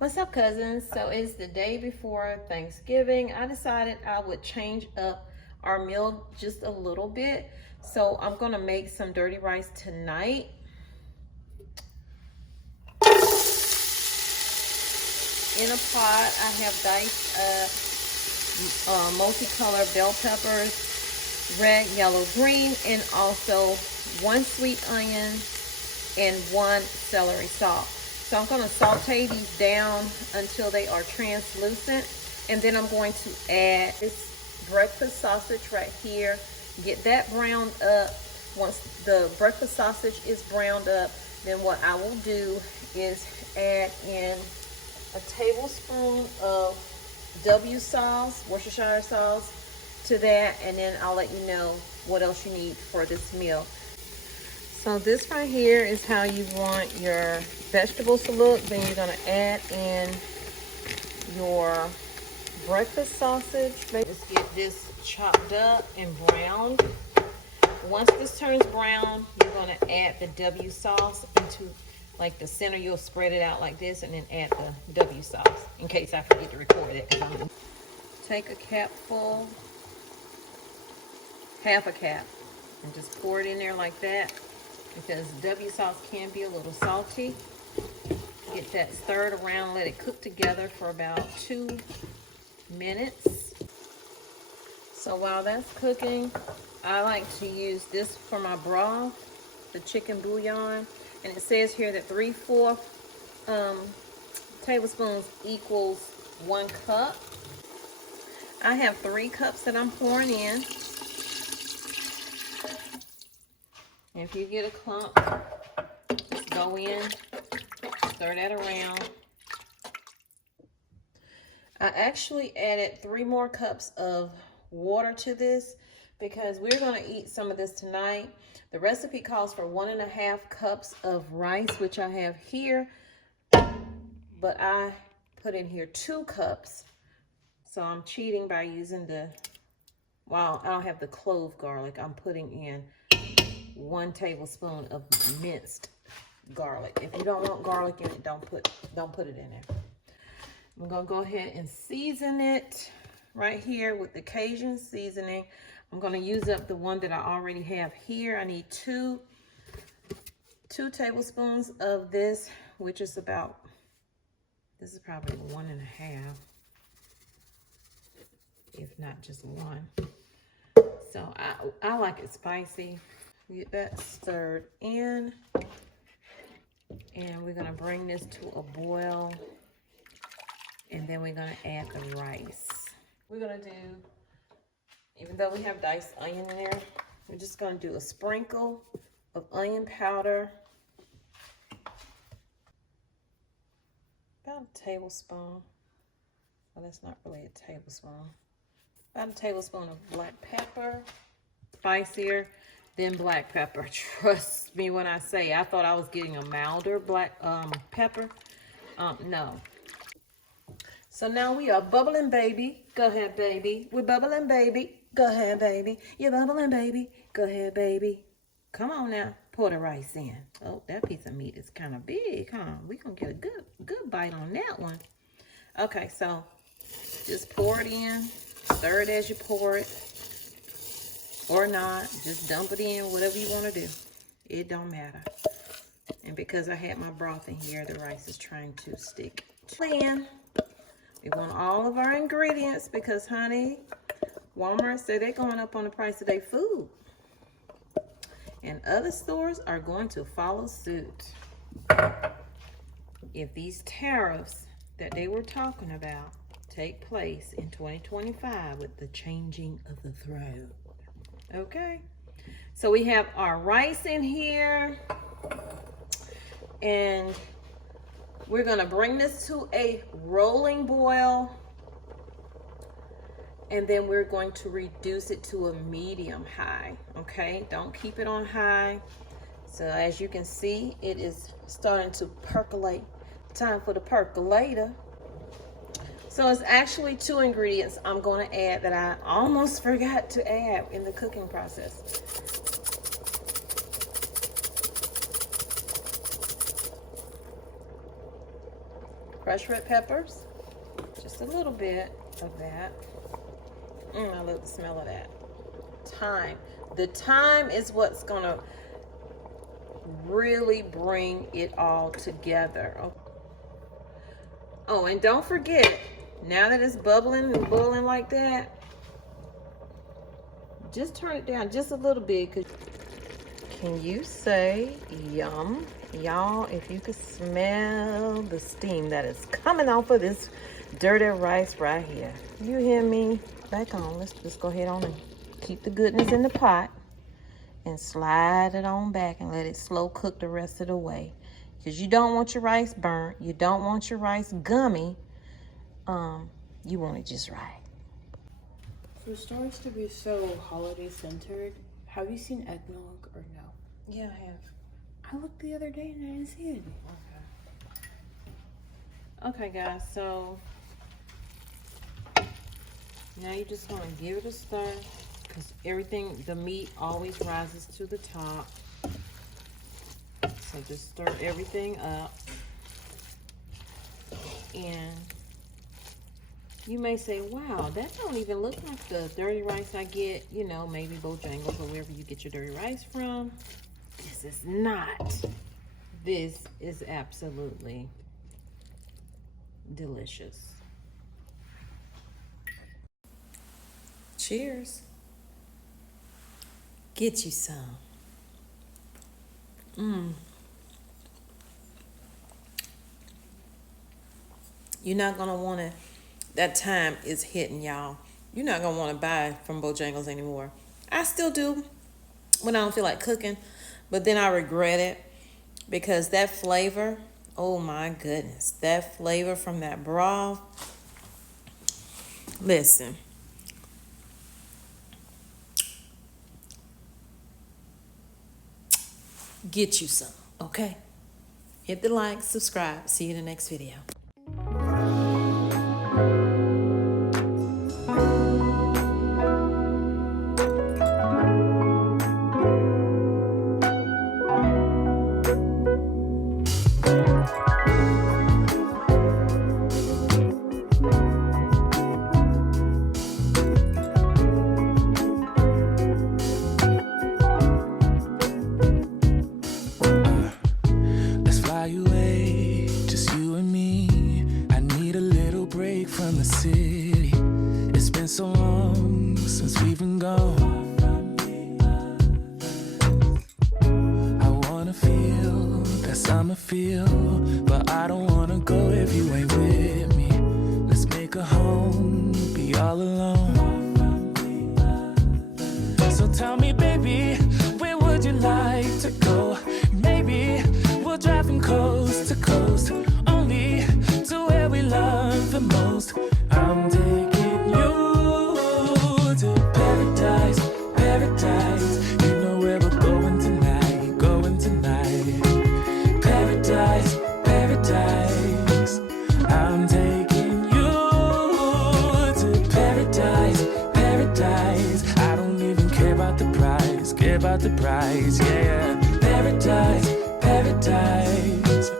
What's up, cousins? So it's the day before Thanksgiving. I decided I would change up our meal just a little bit. So I'm gonna make some dirty rice tonight. In a pot, I have diced multicolored bell peppers, red, yellow, green, and also 1 sweet onion and 1 celery stalk. So I'm going to saute these down until they are translucent, and then I'm going to add this breakfast sausage right here. Get that browned up. Once the breakfast sausage is browned up, then what I will do is add in a tablespoon of W sauce, Worcestershire sauce, to that, and then I'll let you know what else you need for this meal. So this right here is how you want your vegetables to look. Then you're gonna add in your breakfast sausage. Let's get this chopped up and browned. Once this turns brown, you're gonna add the W sauce into like the center. You'll spread it out like this and then add the W sauce in case I forget to record it. Take a capful, half a cap, and just pour it in there like that, because W sauce can be a little salty. Get that stirred around, let it cook together for about 2 minutes. So while that's cooking, I like to use this for my broth, the chicken bouillon. And it says here that 3/4 tablespoons equals 1 cup. I have 3 cups that I'm pouring in. And if you get a clump, just go in, stir that around. I actually added 3 more cups of water to this because we're going to eat some of this tonight. The recipe calls for 1.5 cups of rice, which I have here, but I put in here 2 cups. So I'm cheating by using I don't have the clove garlic. I'm putting in 1 tablespoon of minced garlic. If you don't want garlic in it, don't put it in there. I'm gonna go ahead and season it right here with the Cajun seasoning. I'm gonna use up the one that I already have here. I need 2 tablespoons of this, which is about, this is probably 1.5, if not just 1. So I like it spicy. Get that stirred in, and we're gonna bring this to a boil, and then we're gonna add the rice. We're gonna do, even though we have diced onion in there, we're just gonna do a sprinkle of onion powder, about a tablespoon. Well, that's not really a tablespoon. About a tablespoon of black pepper, spicier than black pepper. Trust me when I say, I thought I was getting a milder black pepper. No. So now we are bubbling, baby. Go ahead, baby. We're bubbling, baby. Go ahead, baby. You're bubbling, baby. Go ahead, baby. Come on now. Pour the rice in. Oh, that piece of meat is kind of big, huh? We're going to get a good bite on that one. Okay, so just pour it in. Stir it as you pour it. Or not. Just dump it in, whatever you want to do. It don't matter. And because I had my broth in here, the rice is trying to stick in. We want all of our ingredients because, honey, Walmart said they're going up on the price of their food. And other stores are going to follow suit. If these tariffs that they were talking about take place in 2025 with the changing of the throne. Okay, so we have our rice in here, and we're gonna bring this to a rolling boil, and then we're going to reduce it to a medium high. Okay, don't keep it on high. So as you can see, it is starting to percolate. Time for the percolator. So it's actually 2 ingredients I'm going to add that I almost forgot to add in the cooking process. Crushed red peppers. Just a little bit of that. I love the smell of that. Thyme. The thyme is what's gonna really bring it all together. Oh, and don't forget, now that it's bubbling and boiling like that, just turn it down just a little bit. Can you say yum? Y'all, if you could smell the steam that is coming off of this dirty rice right here. You hear me? Back on. Let's just go ahead on and keep the goodness in the pot and slide it on back and let it slow cook the rest of the way. Because you don't want your rice burnt. You don't want your rice gummy. You want it just right. For stars to be so holiday centered, have you seen eggnog or no? Yeah, I have. I looked the other day and I didn't see it. Okay, guys, so now you just want to give it a stir because everything, the meat always rises to the top. So just stir everything up. And you may say, wow, that don't even look like the dirty rice I get, you know, maybe Bojangles or wherever you get your dirty rice from. This is not. This is absolutely delicious. Cheers. Get you some. You're not gonna want to. That time is hitting, y'all. You're not gonna want to buy from Bojangles anymore. I still do when I don't feel like cooking, but then I regret it because that flavor, oh my goodness, that flavor from that broth. Listen. Get you some, okay? Hit the like, subscribe. See you in the next video. From the city, it's been so long since we've been gone. I wanna feel that summer feel, but I don't wanna go if you ain't with me. Let's make a home, be all alone. So tell me, baby, where would you like to go? Maybe we'll drive from coast to coast, only to where we love the most. I'm taking you to paradise, paradise. You know where we're going tonight, going tonight. Paradise, paradise. I'm taking you to paradise, paradise. I don't even care about the price, care about the price, yeah. Paradise, paradise.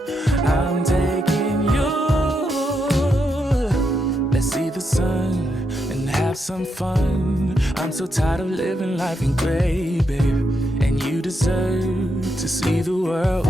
I'm taking you. Let's see the sun and have some fun. I'm so tired of living life in gray, babe. And you deserve to see the world.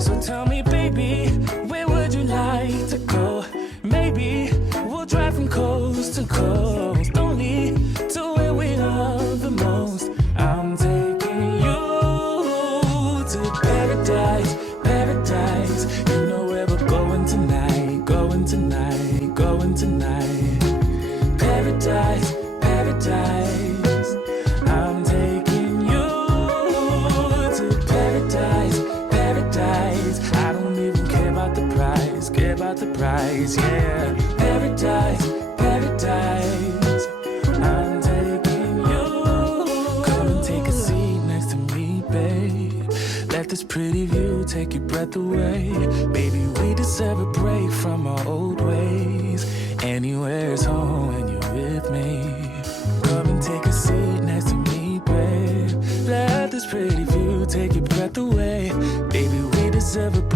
So tell me, baby, where would you like to go? Maybe we'll drive from coast to coast, only to where we love the most. I'm taking you to paradise, paradise. You know where we're going tonight, going tonight, going tonight. Paradise, paradise. I'm taking you to paradise, paradise. I don't even care about the price, care about the price, yeah. Paradise, paradise. I'm taking you. Come and take a seat next to me, babe. Let this pretty view take your breath away. Baby, we deserve a break from our old ways. Anywhere's home when you're with me. Come and take a seat next to me, babe. Let this pretty view take your breath away. Baby, we deserve a break.